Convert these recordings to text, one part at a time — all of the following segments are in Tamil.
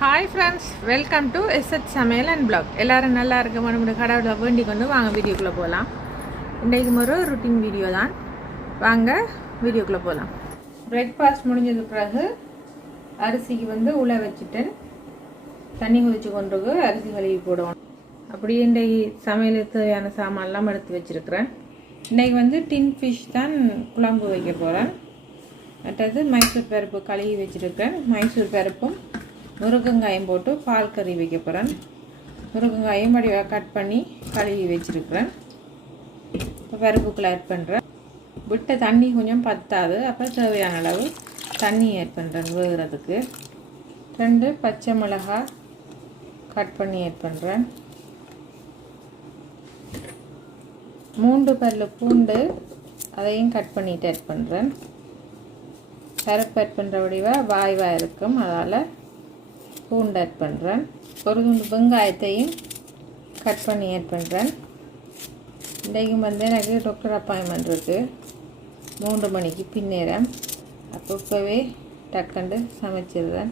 Hi friends welcome to SH சமையல் அண்ட் பிளாக் எல்லாரும் நல்லா இருக்க நம்மளோட கடவுளை வேண்டிக் கொண்டு வாங்க வீடியோக்குள்ளே போகலாம் இன்றைக்கு ஒரு ருட்டீன் வீடியோ தான். வாங்க வீடியோக்குள்ளே போகலாம் பிரேக்ஃபாஸ்ட் முடிஞ்சது பிறகு அரிசிக்கு வந்து உள்ள வச்சுட்டேன். தண்ணி கொதிச்சு கொண்டு அரிசி கழுவி போடுவோம் அப்படியே இன்றைக்கு சமையலுக்கு தேவையான சாமான்லாம் எடுத்து வச்சுருக்கிறேன். இன்றைக்கி வந்து டின் ஃபிஷ் தான் குழம்பு வைக்க போகிறேன் அட்டாவது மைசூர் பருப்பு கழுவி வச்சுருக்கேன் மைசூர் பருப்பும் முருங்கங்காயம் போட்டு பால் கறி வைக்க போகிறேன் முருங்கங்காயம் வடிவாக கட் பண்ணி கழுவி வச்சுருக்கிறேன். இப்போ பருப்புக்குள்ளே ஆட் பண்ணுறேன் விட்ட தண்ணி கொஞ்சம் பத்தாது. அப்போ தேவையான அளவு தண்ணி ஆட் பண்ணுறேன் வேகிறதுக்கு. ரெண்டு பச்சை மிளகாய் கட் பண்ணி ஆட் பண்ணுறேன் மூன்று பல்லு பூண்டு அதையும் கட் பண்ணிவிட்டு ஆட் பண்ணுறேன் பருப்பு ஆட் பண்ணுற வடிவாக வாய்வாக இருக்கும். அதால் பூண்டு ஆட் பண்ணுறேன் ஒரு துண்டு வெங்காயத்தையும் கட் பண்ணி ஆட் பண்ணுறேன் இன்றைக்கும் வந்து எனக்கு டாக்டர் அப்பாயின்மெண்ட் இருக்குது மூன்று மணிக்கு பின்னேரம். அப்பப்போவே டக்குண்டு சமைச்சிடுறேன்.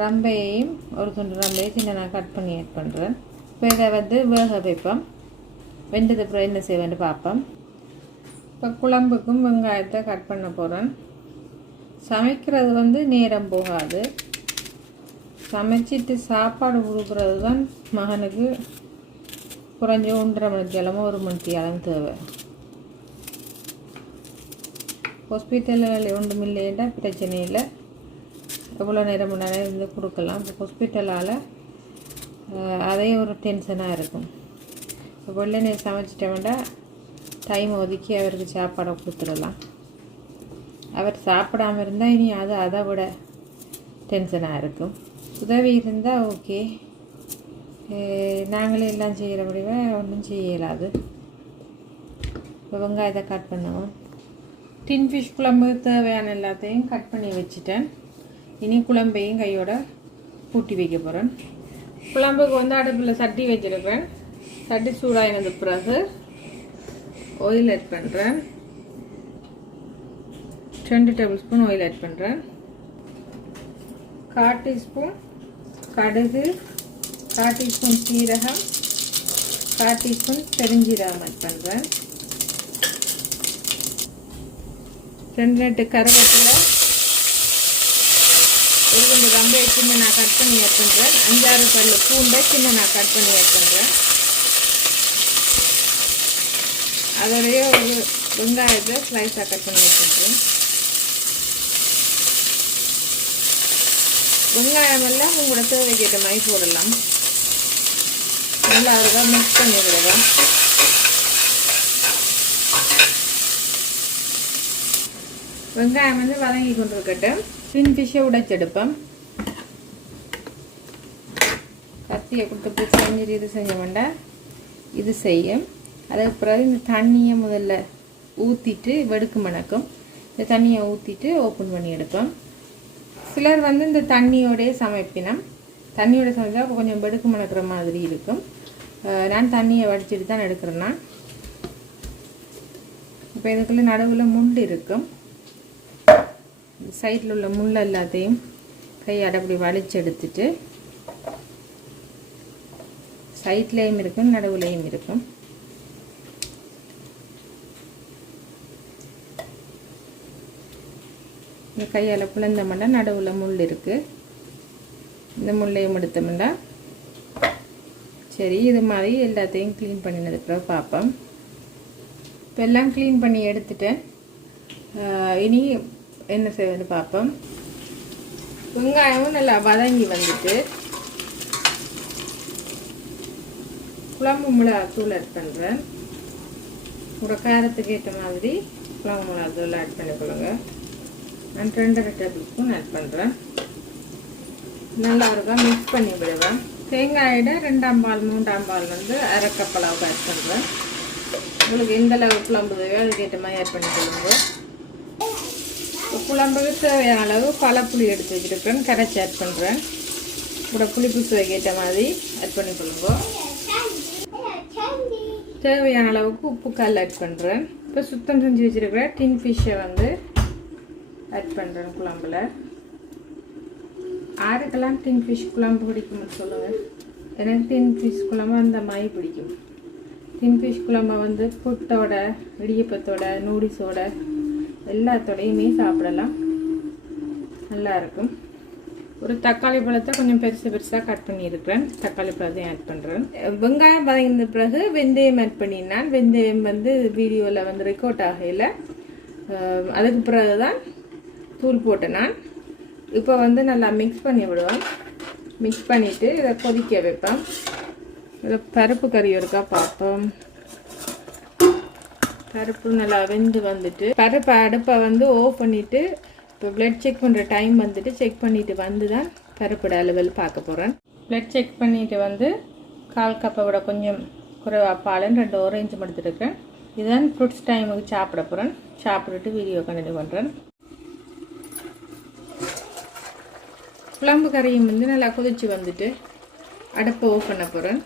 ரம்பையையும் ஒரு துண்டு ரம்பையை சின்ன நான் கட் பண்ணி ஆட் பண்ணுறேன் இப்போ இதை வந்து வேக வைப்போம். வெந்தது அப்புறம் என்ன செய்வேன்னு பார்ப்போம். இப்போ குழம்புக்கும் வெங்காயத்தை கட் பண்ண போகிறேன் சமைக்கிறது வந்து நேரம் போகாது. சமைச்சிட்டு சாப்பாடு கொடுக்குறது தான் மகனுக்கு குறைஞ்ச ஒன்றரை மணி கிழமை ஒரு மணி கிழமை தேவை. ஹாஸ்பிட்டலில் ஒன்றும் இல்லைன்னா பிரச்சனை இல்லை. எவ்வளோ நேரம் நேரம் இருந்து கொடுக்கலாம். இப்போ ஹாஸ்பிட்டலால் அதே ஒரு டென்ஷனாக இருக்கும். இப்போ வெள்ளை நீர் சமைச்சிட்டவன்டா டைம் ஒதுக்கி அவருக்கு சாப்பாடை கொடுத்துடலாம். அவர் சாப்பிடாம இருந்தால் இனி அது அதை விட டென்ஷனாக இருக்கும். உதவி இருந்தால் ஓகே. நாங்களே எல்லாம் செய்கிற முடிவை ஒன்றும் செய்யலாது. இப்போ வெங்காயத்தை கட் பண்ணுவோம். டின் ஃபிஷ் குழம்பு தேவையான எல்லாத்தையும் கட் பண்ணி வச்சுட்டேன். இனி குழம்பையும் கையோட பூட்டி வைக்க போகிறேன் குழம்புக்கு வந்து அடுப்பில் சட்டி வச்சுருப்பேன். சட்டி சூடாகினது பிறகு ஆயில் ஆட் பண்ணுறேன் ரெண்டு டேபிள் ஸ்பூன் ஆயில் ஆட் பண்ணுறேன் கால் டீஸ்பூன் கடுகு கால் டீஸ்பூன் சீரகம் கால் டீஸ்பூன் பெருஞ்சீரகம் ஆட் பண்ணுறேன் ரெண்டு நெட்டு கருவேப்பிலை. ஒரு ரெண்டு ரம்பையை சின்ன நான் கட் பண்ணி ஆட் பண்ணுறேன் அஞ்சாறு பல்லு பூண்டை சின்ன நான் கட் பண்ணி ஆட் பண்ணுறேன் ஒரு வெங்காயத்தை ஸ்லைஸாக கட் பண்ணி வச்சுருக்கேன். வெங்காயம் எல்லாம் உங்களோட தேவைக்கு ஏற்ற மாதிரி போடலாம். நல்லா இருக்கா மிக்ஸ் பண்ணி விடலாம் வெங்காயம் வந்து வதங்கி கொண்டிருக்கட்டும். ஃபின் ஃபிஷ்ஷை உடைச்செடுப்பேன் கத்தியை கொடுத்து செஞ்சுட்டு இது செஞ்ச வேண்டாம். இது செய்யும். அதுக்கு பிறகு இந்த தண்ணியை முதல்ல ஊற்றிட்டு வெடுக்கு மணக்கும் இந்த தண்ணியை ஊற்றிட்டு ஓப்பன் பண்ணி எடுப்போம். சிலர் வந்து இந்த தண்ணியோடைய சமைப்பினம். தண்ணியோட சமைச்சா கொஞ்சம் வெடுக்கு மணக்கிற மாதிரி இருக்கும். நான் தண்ணியை வடிச்சிட்டு தான் எடுக்கிறேன்னா இப்போ இதுக்குள்ளே நடுவில் முள் இருக்கும். சைடில் உள்ள முள் எல்லாத்தையும் கையாட அப்படி வலிச்சு எடுத்துட்டு சைட்லேயும் இருக்கும் நடுவுலையும் இருக்கும். இந்த கையால் பிளந்தோம்னா நடுவில் முள் இருக்குது இந்த முள்ளையும் எடுத்தோம்னா சரி இது மாதிரி எல்லாத்தையும் க்ளீன் பண்ணினதுக்கப்புறம் பார்ப்போம் இப்போ எல்லாம் க்ளீன் பண்ணி எடுத்துட்டேன். இனி என்ன செய்வது பார்ப்போம் வெங்காயமும் நல்லா வதங்கி வந்துட்டு குழம்பு மிளகாத்தூள் ஆட் பண்ணுறேன் ஒரு காரத்துக்கு ஏற்ற மாதிரி குழம்பு மிளகாத்தூள் ஆட் பண்ணிக்கொள்ளுங்கள் நான் ரெண்டரை டேபிள் ஸ்பூன் ஆட் பண்ணுறேன் நல்லா இருக்கும் மிக்ஸ் பண்ணி விடுவேன். தேங்காயோட ரெண்டாம் பால் மூன்றாம் பால் வந்து அரைக்கப் அளவுக்கு ஆட் பண்ணுறேன் உங்களுக்கு எந்த அளவு குழம்பு தேவையோ அதுக்கேற்ற மாதிரி ஆட் பண்ணி கொடுங்க குழம்புக்கு தேவையான அளவு பழப்புளி எடுத்து வச்சுருக்கேன். கரைச்சி ஆட் பண்ணுறேன் கூட புளிப்பு சுவைக்கேற்ற மாதிரி ஆட் பண்ணி பண்ணிக்கொள்ளுங்க தேவையான அளவுக்கு உப்பு கல் ஆட் பண்ணுறேன் இப்போ சுத்தம் செஞ்சு வச்சுருக்கிற டின் ஃபிஷ்ஷை வந்து ஆட் பண்ணுறேன் குழம்புல. யாருக்கெல்லாம் டின் ஃபிஷ் குழம்பு பிடிக்கும்னு சொல்லுங்கள் எனக்கு டின் ஃபிஷ் குழம்பு அந்த மாதிரி பிடிக்கும். டின் ஃபிஷ் குழம்பை வந்து புட்டோட இடியப்பத்தோட நூடிஸோட எல்லாத்தோடையுமே சாப்பிடலாம். நல்லாயிருக்கும் ஒரு தக்காளி பழத்தை கொஞ்சம் பெருசு பெருசாக கட் பண்ணியிருக்கிறேன். தக்காளி பழத்தையும் ஆட் பண்ணுறேன் வெங்காயம் வதங்கின பிறகு வெந்தயம் ஆட் பண்ணினான் வெந்தயம் வந்து வீடியோவில் வந்து ரெக்கார்ட் ஆகையில் அதுக்கு பிறகு தான் தூள் போட்டேன் நான். இப்போ வந்து நல்லா மிக்ஸ் பண்ணி விடுவேன் மிக்ஸ் பண்ணிவிட்டு இதை கொதிக்க வைப்பேன் இதில் பருப்பு கறி இருக்கா பார்ப்போம். பருப்பு நல்லா வெந்து வந்துட்டு பருப்பு அடுப்பை வந்து ஓஃப் பண்ணிவிட்டு இப்போ பிளட் செக் பண்ணுற டைம் வந்துட்டு செக் பண்ணிவிட்டு வந்து தான் பருப்போட அளவில் பார்க்க போகிறேன் பிளட் செக் பண்ணிவிட்டு வந்து கால் கப்பை விட கொஞ்சம் குறைவா பாலன் ரெண்டு ஓரேஞ்சு எடுத்துருக்கேன் இதுதான் ஃப்ரூட்ஸ் டைமுக்கு சாப்பிட போகிறேன் சாப்பிட்டுட்டு வீடியோ கண்டினியூ பண்ணுறேன் குழம்பு கறியும் வந்து நல்லா கொதிச்சு வந்துட்டு அடுப்பை ஓஃப் பண்ண போகிறேன்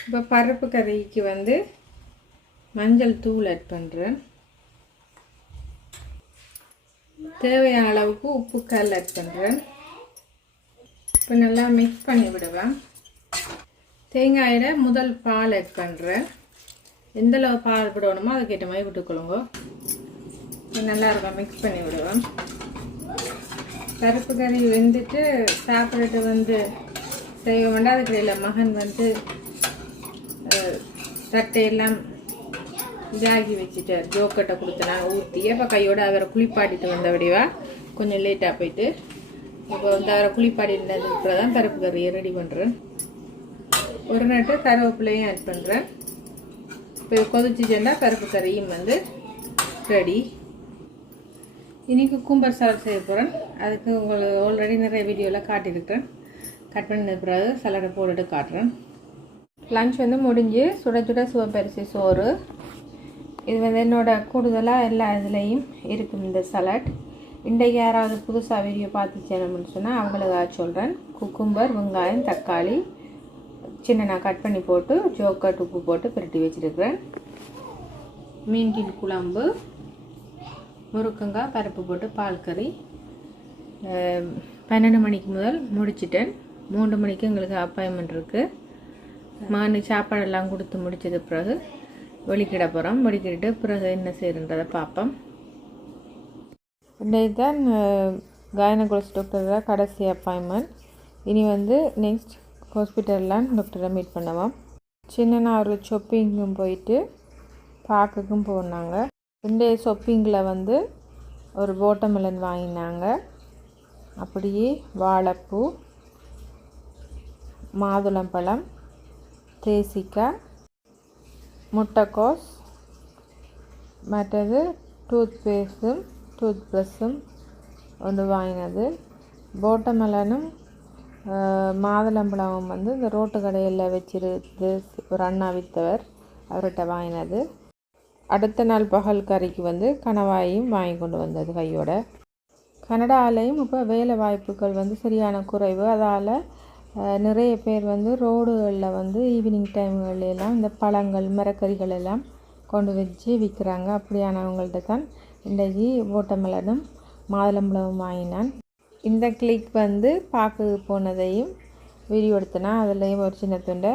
இப்போ பருப்பு கறிக்கு வந்து மஞ்சள் தூள் ஆட் பண்ணுறேன் தேவையான அளவுக்கு உப்பு கல் ஆட் பண்ணுறேன் இப்போ நல்லா மிக்ஸ் பண்ணி விடுவேன் தேங்காயில் முதல் பால் ஆட் பண்ணுறேன் எந்தளவு பால் விடணுமோ அதுக்கேற்ற மாதிரி விட்டுக்கொள்ளுங்க. இப்போ நல்லா இருக்கும் மிக்ஸ் பண்ணி விடுவேன் பருப்பு கறி வெந்துட்டு சாப்பிட்டுட்டு வந்து செய்ய வேண்டாம் அதுக்கு மகன் வந்து சட்டையெல்லாம் தட்டையெல்லாம் இதாகி வச்சுட்டார். ஜோக்கட்டை கொடுத்து நான் ஊற்றி அப்போ கையோடு அவரை குளிப்பாட்டிட்டு வந்த வடிவா கொஞ்சம் லேட்டாக போயிட்டு. இப்போ வந்து அவரை குளிப்பாட்டிட்டு தான் பருப்பு கறியை ரெடி பண்ணுறேன் ஒரு நட்டு கருவேப்பிலையும் ஆட் பண்ணுறேன் இப்போ கொதிச்சு கொதிச்சுச்சேன்னா பருப்பு கறியும் வந்து ரெடி இனி குக்கும்பர் சலாட் செய்ய போகிறேன் அதுக்கு உங்களுக்கு ஆல்ரெடி நிறைய வீடியோவில் காட்டியிருக்கிறேன். கட் பண்ணி பிறகு சலாடை போட்டுட்டு காட்டுறேன். லஞ்ச் வந்து முடிஞ்சு சுட சுட சிவப்பரிசி சோறு. இது வந்து என்னோடய கூடுதலாக எல்லா இதுலேயும் இருக்கும் இந்த சலாட் இன்றைக்கு யாராவது புதுசாக வீடியோ பார்த்து சேனல்னு சொன்னால் அவங்களுக்காக சொல்கிறேன் குக்கும்பர் வெங்காயம் தக்காளி சின்ன நான் கட் பண்ணி போட்டு ஜோக்கட் உப்பு போட்டு பிரட்டி வச்சுருக்கிறேன். மீன்கின் குழம்பு. முருக்கங்காய் பருப்பு போட்டு பால் கறி. பன்னெண்டு மணிக்கு முதல் முடிச்சிட்டேன். மூன்று மணிக்கு எங்களுக்கு அப்பாயின்மெண்ட் இருக்குது மானு சாப்பாடெல்லாம் கொடுத்து முடிச்சது பிறகு வெளிக்கிட போகிறோம் வெளிக்கிட்டு பிறகு என்ன செய்யறன்றதை பார்ப்போம். இன்றைக்கு தான் கைனகுலஸ் டாக்டர் தான் கடைசி அப்பாயின்மெண்ட் இனி வந்து நெக்ஸ்ட் ஹாஸ்பிட்டல்லாம் டாக்டரை மீட் பண்ணுவோம். சின்னனா ஒரு சொப்பிங்கும் போயிட்டு பார்க்குக்கும் போனாங்க. ரெண்டே சொப்பிங்கில் வந்து ஒரு போட்டமிலன் வாங்கினாங்க. அப்படியே வாழைப்பூ மாதுளம்பழம் தேசிக்காய் முட்டைக்கோஸ் மற்றது டூத் பேஸ்ட்டும் டூத் ப்ரஷ்ஷும் ஒன்று வாங்கினது போட்டமலனும் மாதுளம்பழமும் வந்து இந்த ரோட்டு கடையில் வச்சிருந்து ஒரு அண்ணா வித்தவர் அவர்கிட்ட வாங்கினது. அடுத்த நாள் பகல் கறிக்கு வந்து கணவாயும் வாங்கி கொண்டு வந்தது கையோட. கனடாலையும் இப்போ வேலை வாய்ப்புகள் வந்து சரியான குறைவு. அதால் நிறைய பேர் வந்து ரோடுகளில் வந்து ஈவினிங் டைம்களெல்லாம் இந்த பழங்கள் மரக்கறிகள் எல்லாம் கொண்டு வச்சு விற்கிறாங்க அப்படியானவங்கள்ட்ட தான் இன்றைக்கு ஓட்டமலனும் மாதுளம்பழமும் வாங்கினான். இந்த கிளிக் வந்து பார்க்க போனதையும் வீடியோ அதுலேயும் ஒரு சின்ன துண்டை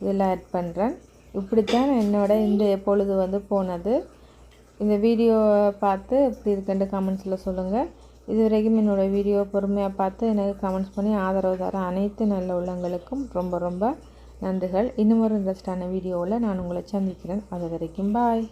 இதில் ஆட் பண்ணுறேன் இப்படித்தான் என்னோட இன்றைய பொழுது வந்து போனது. இந்த வீடியோவை பார்த்து எப்படி இருக்குன்ட்டு கமெண்ட்ஸில் சொல்லுங்கள் இது வரைக்கும் என்னோடய வீடியோ பொறுமையாக பார்த்து எனக்கு கமெண்ட்ஸ் பண்ணி ஆதரவு தர அனைத்து நல்ல உள்ளங்களுக்கும் ரொம்ப ரொம்ப நன்றிகள். இன்னும் ஒரு இன்ட்ரெஸ்டான வீடியோவில் நான் உங்களை சந்திக்கிறேன். அது வரைக்கும் பாய்